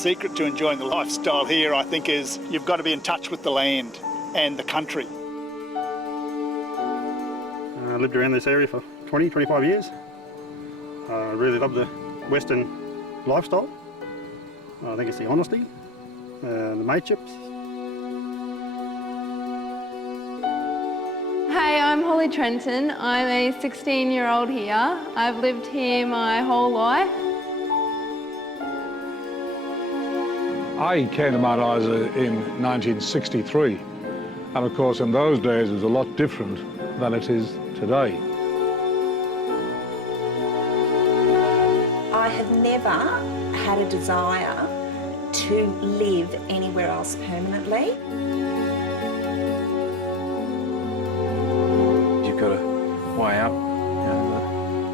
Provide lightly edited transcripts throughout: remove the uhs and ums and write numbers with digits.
secret to enjoying the lifestyle here, I think, is you've got to be in touch with the land and the country. I lived around this area for 20, 25 years. I really love the Western lifestyle. I think it's the honesty, the mateships. Hey, I'm Holly Trenton. I'm a 16-year-old here. I've lived here my whole life. I came to Mount Isa in 1963, and of course in those days it was a lot different than it is today. I have never had a desire to live anywhere else permanently. You've got to weigh up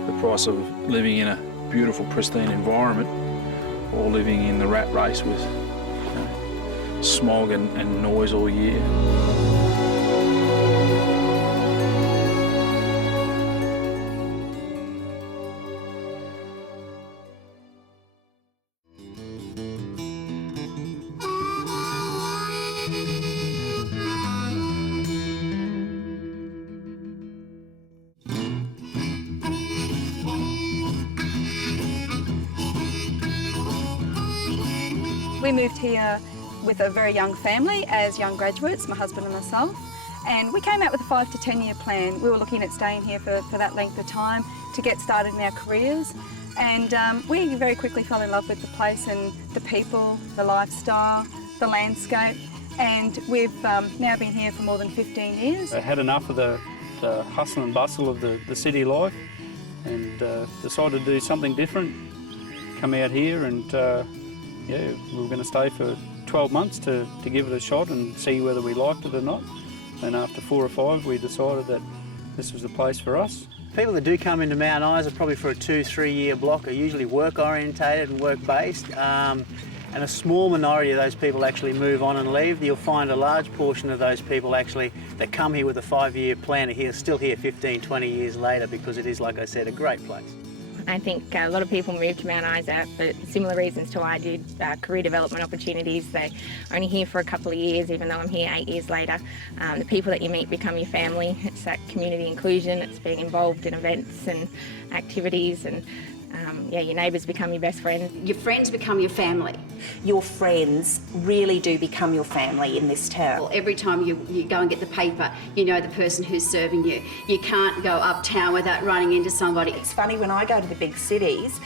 the price of living in a beautiful, pristine environment or living in the rat race with smog and noise all year. We moved here with a very young family as young graduates, my husband and myself, and we came out with a 5 to 10 year plan. We were looking at staying here for that length of time to get started in our careers, and we very quickly fell in love with the place and the people, the lifestyle, the landscape, and we've now been here for more than 15 years. I had enough of the hustle and bustle of the city life and decided to do something different, come out here and yeah, we were going to stay for 12 months to give it a shot and see whether we liked it or not. And after 4 or 5, we decided that this was the place for us. People that do come into Mount Isa probably for a 2-3 year block are usually work orientated and work based. And a small minority of those people actually move on and leave. You'll find a large portion of those people actually that come here with a 5-year plan are still here 15, 20 years later because it is, like I said, a great place. I think a lot of people move to Mount Isa for similar reasons to I did, career development opportunities. They're only here for a couple of years, even though I'm here 8 years later. The people that you meet become your family. It's that community inclusion, it's being involved in events and activities, and yeah, your neighbours become your best friends. Your friends become your family. Your friends really do become your family in this town. Well, every time you go and get the paper, you know the person who's serving you. You can't go uptown without running into somebody. It's funny, when I go to the big cities,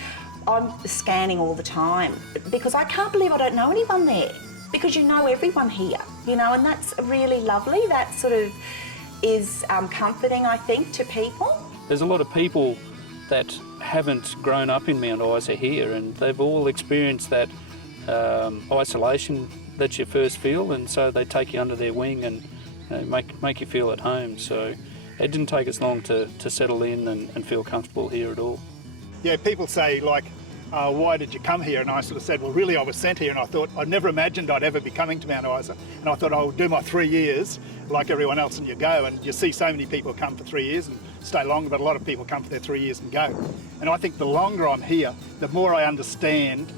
I'm scanning all the time because I can't believe I don't know anyone there, because you know everyone here, you know, and that's really lovely. That sort of is comforting, I think, to people. There's a lot of people that haven't grown up in Mount Isa here, and they've all experienced that isolation that you first feel, and so they take you under their wing and make you feel at home. So it didn't take us long to settle in and feel comfortable here at all. Yeah, people say, like, why did you come here? And I sort of said, well, really I was sent here, and I thought, I never imagined I'd ever be coming to Mount Isa. And I thought I'll do my 3 years like everyone else, and you go, and you see so many people come for 3 years and stay longer, but a lot of people come for their 3 years and go. And I think the longer I'm here, the more I understand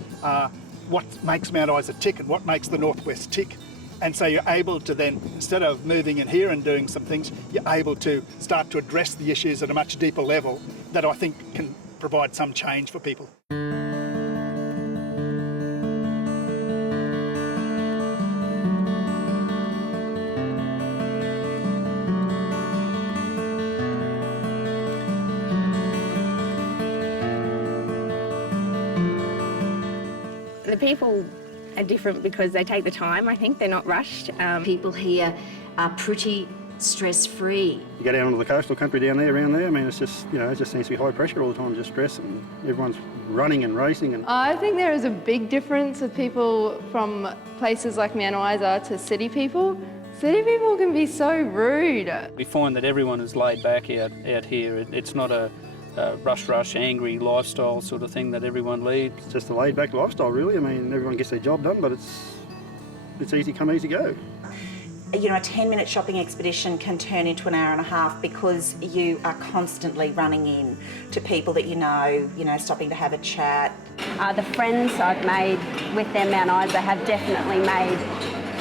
what makes Mount Isa tick and what makes the Northwest tick. And so you're able to then, instead of moving in here and doing some things, you're able to start to address the issues at a much deeper level that I think can provide some change for people. The people are different because they take the time, I think. They're not rushed. People here are pretty stress-free. You go down onto the coastal country down there, around there, I mean, it's just, you know, it just seems to be high pressure all the time, just stress, and everyone's running and racing. And I think there is a big difference with people from places like Mount Isa to city people. City people can be so rude. We find that everyone is laid back out here. It's not a rush, angry lifestyle sort of thing that everyone leads. It's just a laid-back lifestyle, really. I mean, everyone gets their job done, but it's easy come, easy go. you know, a 10-minute shopping expedition can turn into an hour and a half because you are constantly running in to people that you know, stopping to have a chat. The friends I've made with their Mount Isa have definitely made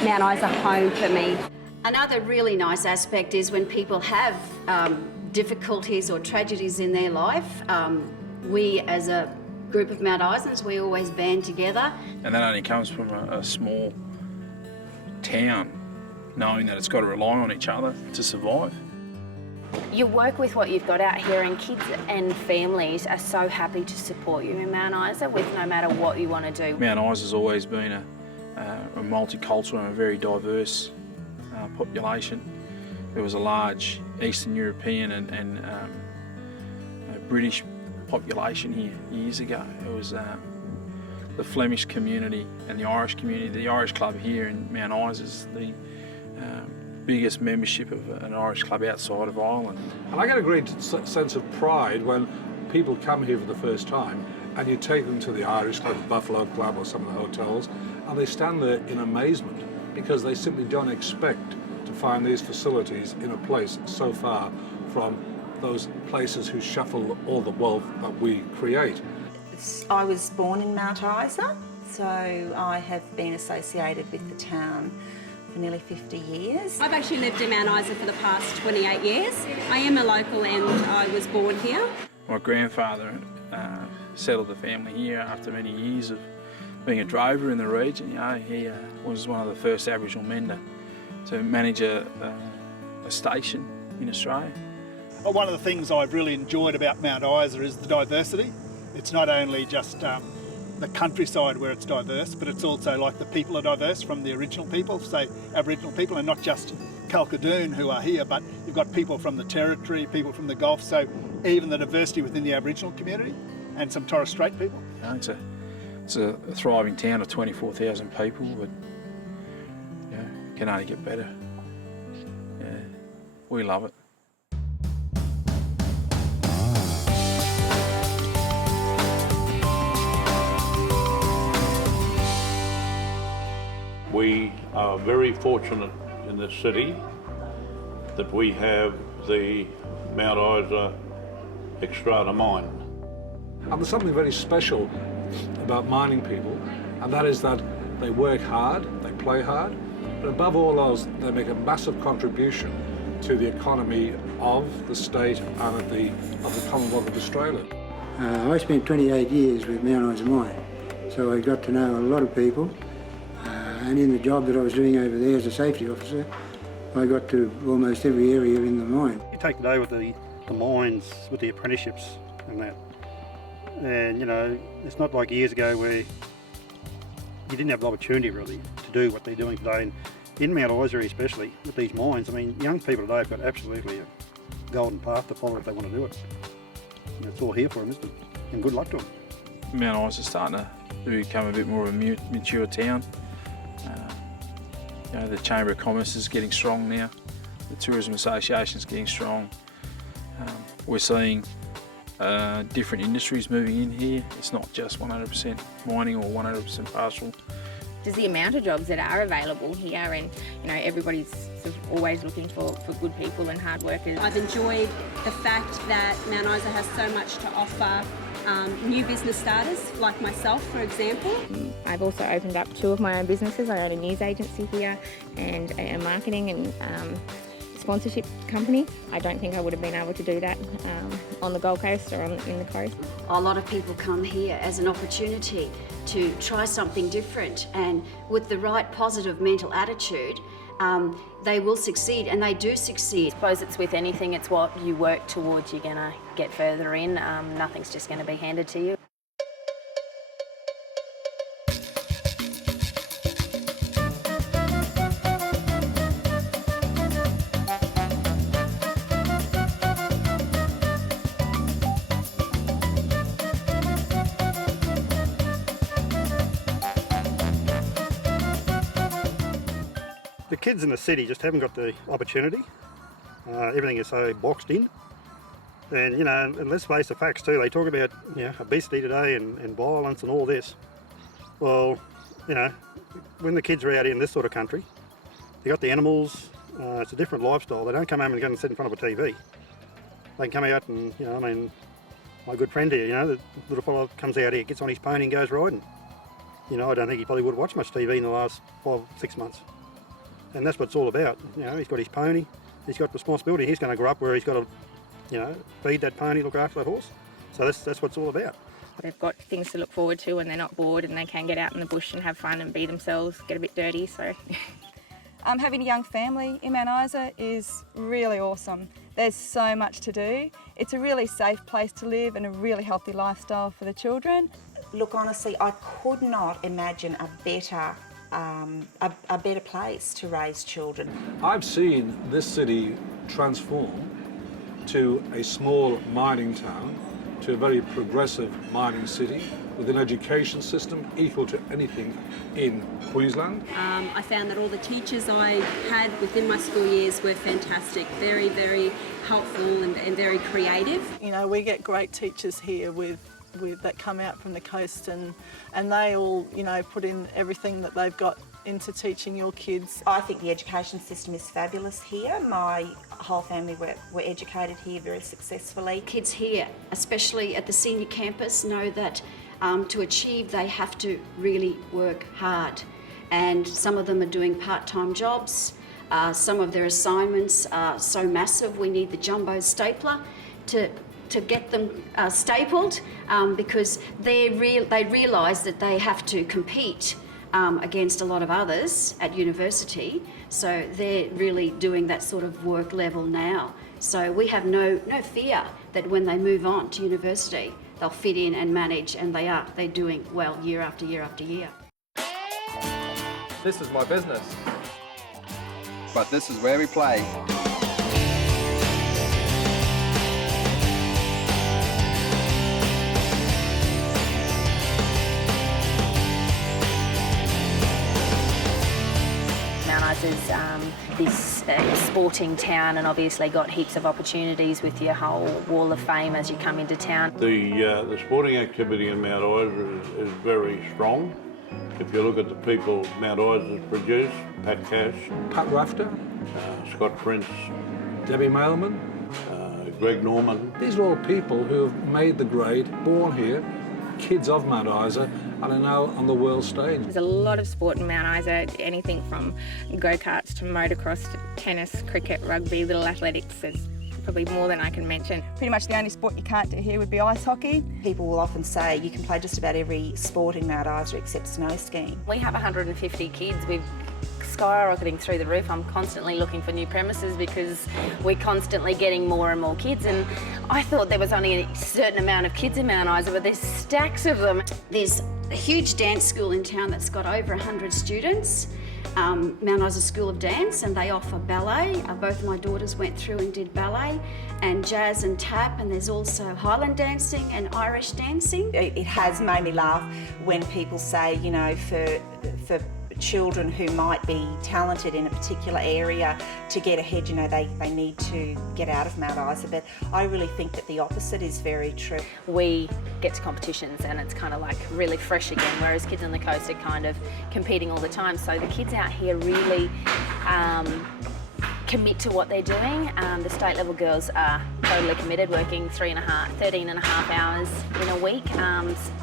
Mount Isa home for me. Another really nice aspect is when people have difficulties or tragedies in their life, we as a group of Mount Isans, we always band together. And that only comes from a small town, knowing that it's got to rely on each other to survive. You work with what you've got out here, and kids and families are so happy to support you in Mount Isa with no matter what you want to do. Mount Isa's always been a multicultural and a very diverse population. There was a large Eastern European and British population here years ago. It was the Flemish community and the Irish community. The Irish club here in Mount Isa is the biggest membership of an Irish club outside of Ireland. And I get a great sense of pride when people come here for the first time and you take them to the Irish Club, the Buffalo Club or some of the hotels, and they stand there in amazement because they simply don't expect to find these facilities in a place so far from those places who shuffle all the wealth that we create. I was born in Mount Isa, so I have been associated with the town for nearly 50 years. I've actually lived in Mount Isa for the past 28 years. I am a local and I was born here. My grandfather settled the family here after many years of being a drover in the region. He was one of the first Aboriginal men to manage a station in Australia. One of the things I've really enjoyed about Mount Isa is the diversity. It's not only just the countryside where it's diverse, but it's also like the people are diverse from the original people, say Aboriginal people, and not just Kalkadoon who are here, but you've got people from the Territory, people from the Gulf, so even the diversity within the Aboriginal community and some Torres Strait people. It's a thriving town of 24,000 people, but it can only get better. We love it. We are very fortunate in this city that we have the Mount Isa Extrata mine. And there's something very special about mining people, and that is that they work hard, they play hard, but above all else, they make a massive contribution to the economy of the state and of the Commonwealth of Australia. I spent 28 years with Mount Isa Mine, so I got to know a lot of people. And in the job that I was doing over there as a safety officer, I got to almost every area in the mine. You take the day with the mines, with the apprenticeships and that. And, it's not like years ago where you didn't have the opportunity really to do what they're doing today. And in Mount Isa especially, with these mines, young people today have got absolutely a golden path to follow if they want to do it. And it's all here for them, isn't it? And good luck to them. Mount Isa's starting to become a bit more of a mature town. The Chamber of Commerce is getting strong now. The Tourism Association is getting strong. We're seeing different industries moving in here. It's not just 100% mining or 100% pastoral. Just the amount of jobs that are available here, and everybody's sort of always looking for good people and hard workers. I've enjoyed the fact that Mount Isa has so much to offer new business starters like myself, for example. I've also opened up 2 of my own businesses. I own a news agency here and a marketing and sponsorship company. I don't think I would have been able to do that on the Gold Coast or in the coast. A lot of people come here as an opportunity to try something different, and with the right positive mental attitude, they will succeed, and they do succeed. I suppose it's with anything, it's what you work towards, you're going to get further in. Nothing's just going to be handed to you. The kids in the city just haven't got the opportunity. Everything is so boxed in. And, and let's face the facts too. They talk about, obesity today and violence and all this. Well, when the kids are out in this sort of country, They got the animals. It's a different lifestyle. They don't come home and go and sit in front of a TV. They can come out and, you know, I mean, my good friend here, you know, the little fellow comes out here, gets on his pony and goes riding. You know, I don't think he probably would have watched much TV in the last 5-6 months. And that's what it's all about. You know, he's got his pony, he's got responsibility. He's going to grow up where he's got to, you know, feed that pony, look after that horse. So that's what it's all about. They've got things to look forward to and they're not bored and they can get out in the bush and have fun and be themselves, get a bit dirty, so... Having a young family in Mount Isa is really awesome. There's so much to do. It's a really safe place to live and a really healthy lifestyle for the children. Look, honestly, I could not imagine a better place to raise children. I've seen this city transform to a small mining town, to a very progressive mining city, with an education system equal to anything in Queensland. I found that all the teachers I had within my school years were fantastic, very, very helpful and very creative. You know, we get great teachers here with that come out from the coast and they all, you know, put in everything that they've got into teaching your kids. I think the education system is fabulous here. My whole family were educated here very successfully. Kids here, especially at the senior campus, know that to achieve they have to really work hard. And some of them are doing part-time jobs. Some of their assignments are so massive we need the jumbo stapler to get them stapled because they realise that they have to compete against a lot of others at university, so they're really doing that sort of work level now. So we have no fear that when they move on to university, they'll fit in and manage, and they're doing well year after year after year. This is my business. But this is where we play. This sporting town and obviously got heaps of opportunities with your whole wall of fame as you come into town. The sporting activity in Mount Isa is very strong. If you look at the people Mount Isa's produced, Pat Cash, Pat Rafter, Scott Prince, Debbie Mailman, Greg Norman. These are all people who have made the grade, born here, kids of Mount Isa, and are now on the world stage. There's a lot of sport in Mount Isa, anything from go-karts to motocross to tennis, cricket, rugby, little athletics. There's probably more than I can mention. Pretty much the only sport you can't do here would be ice hockey. People will often say you can play just about every sport in Mount Isa except snow skiing. We have 150 kids. We've skyrocketing through the roof. I'm constantly looking for new premises because we're constantly getting more and more kids, and I thought there was only a certain amount of kids in Mount Isa, but there's stacks of them. There's a huge dance school in town that's got over 100 students, Mount Isa School of Dance, and they offer ballet. Both of my daughters went through and did ballet, and jazz and tap, and there's also Highland dancing and Irish dancing. It has made me laugh when people say, you know, for children who might be talented in a particular area to get ahead, you know, they need to get out of Mount Isa, but I really think that the opposite is very true. We get to competitions and it's kind of like really fresh again, whereas kids on the coast are kind of competing all the time. So the kids out here really commit to what they're doing. The state level girls are totally committed, working 13 and a half hours in a week.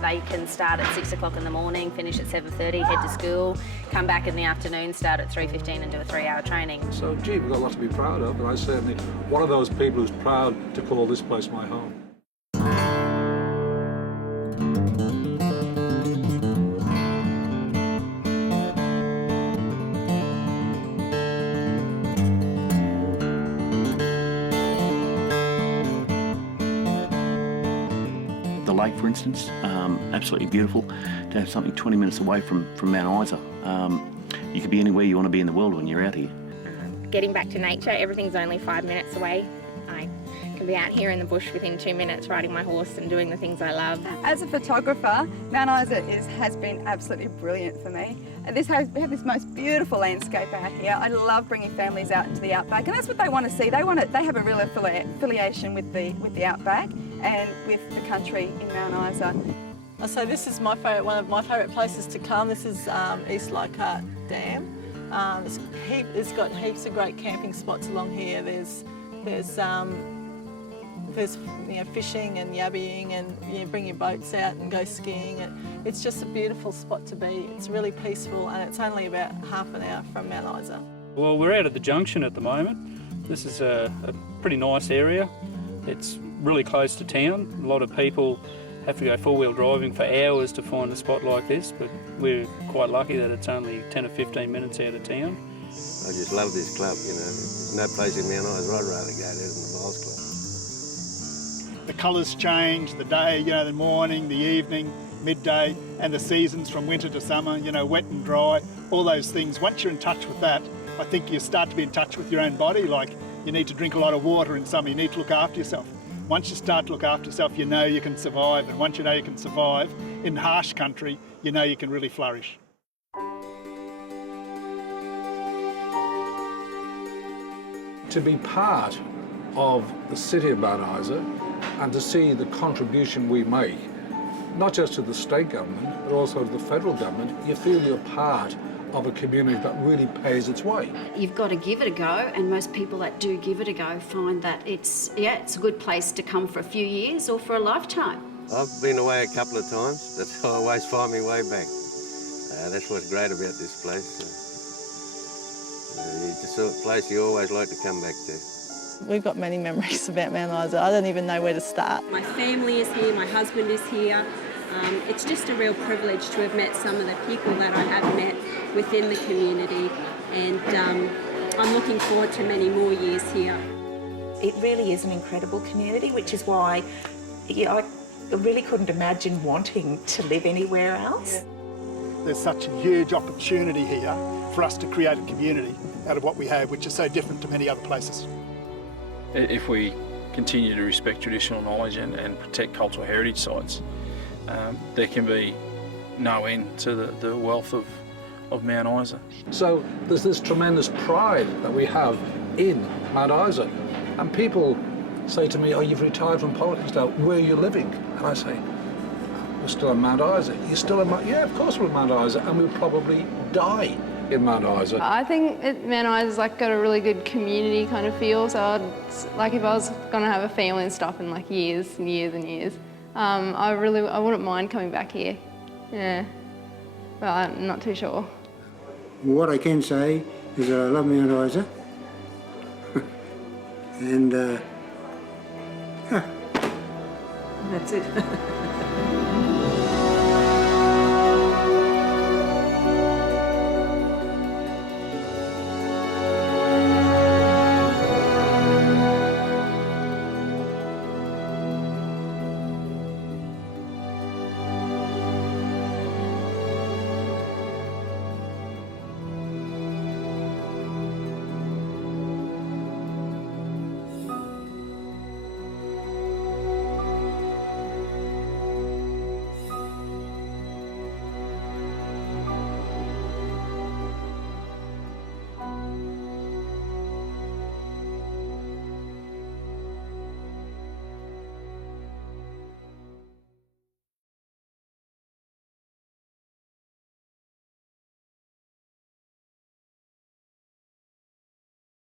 They can start at 6 o'clock in the morning, finish at 7:30, head to school, come back in the afternoon, start at 3:15 and do a 3-hour training. So, gee, we've got a lot to be proud of, and I certainly one of those people who's proud to call this place my home. Lake, for instance, absolutely beautiful. To have something 20 minutes away from Mount Isa. You could be anywhere you want to be in the world when you're out here. Getting back to nature, everything's only 5 minutes away. I can be out here in the bush within 2 minutes riding my horse and doing the things I love. As a photographer, Mount Isa has been absolutely brilliant for me. And we have this most beautiful landscape out here. I love bringing families out into the outback, and that's what they want to see. They have a real affiliation with the outback and with the country in Mount Isa. So this is one of my favourite places to come. This is East Leichhardt Dam, It's got heaps of great camping spots along here. There's fishing and yabbying, and bring your boats out and go skiing. It's just a beautiful spot to be. It's really peaceful, and it's only about half an hour from Mount Isa. Well, we're out at the junction at the moment. This is a pretty nice area. It's really close to town. A lot of people have to go four-wheel driving for hours to find a spot like this, but we're quite lucky that it's only 10 or 15 minutes out of town. I just love this club, There's no place in Mount Isa I'd rather go there than the Bowls Club. The colours change, the day, the morning, the evening, midday, and the seasons from winter to summer, wet and dry, all those things. Once you're in touch with that, I think you start to be in touch with your own body. Like, you need to drink a lot of water in summer, you need to look after yourself. Once you start to look after yourself, you know you can survive, and once you know you can survive in harsh country, you know you can really flourish. To be part of the city of Mount Isa and to see the contribution we make, not just to the state government, but also to the federal government, you feel you're part of a community that really pays its way. You've got to give it a go, and most people that do give it a go find that it's a good place to come for a few years or for a lifetime. I've been away a couple of times, but I always find my way back. That's what's great about this place. It's the sort of place you always like to come back to. We've got many memories about Mount Isa. I don't even know where to start. My family is here, my husband is here. It's just a real privilege to have met some of the people that I have met within the community, and I'm looking forward to many more years here. It really is an incredible community, which is why I really couldn't imagine wanting to live anywhere else. There's such a huge opportunity here for us to create a community out of what we have, which is so different to many other places. If we continue to respect traditional knowledge and protect cultural heritage sites, there can be no end to the wealth of Mount Isa. So there's this tremendous pride that we have in Mount Isa. And people say to me, oh, you've retired from politics now, where are you living? And I say, we're still in Mount Isa. You're still in Mount Isa? Yeah, of course we're in Mount Isa, and we'll probably die in Mount Isa. I think Mount Isa's got a really good community kind of feel, so if I was going to have a family and stuff in years and years and years, I wouldn't mind coming back here. Yeah, but I'm not too sure. What I can say is that I love Mount Isa. And That's it.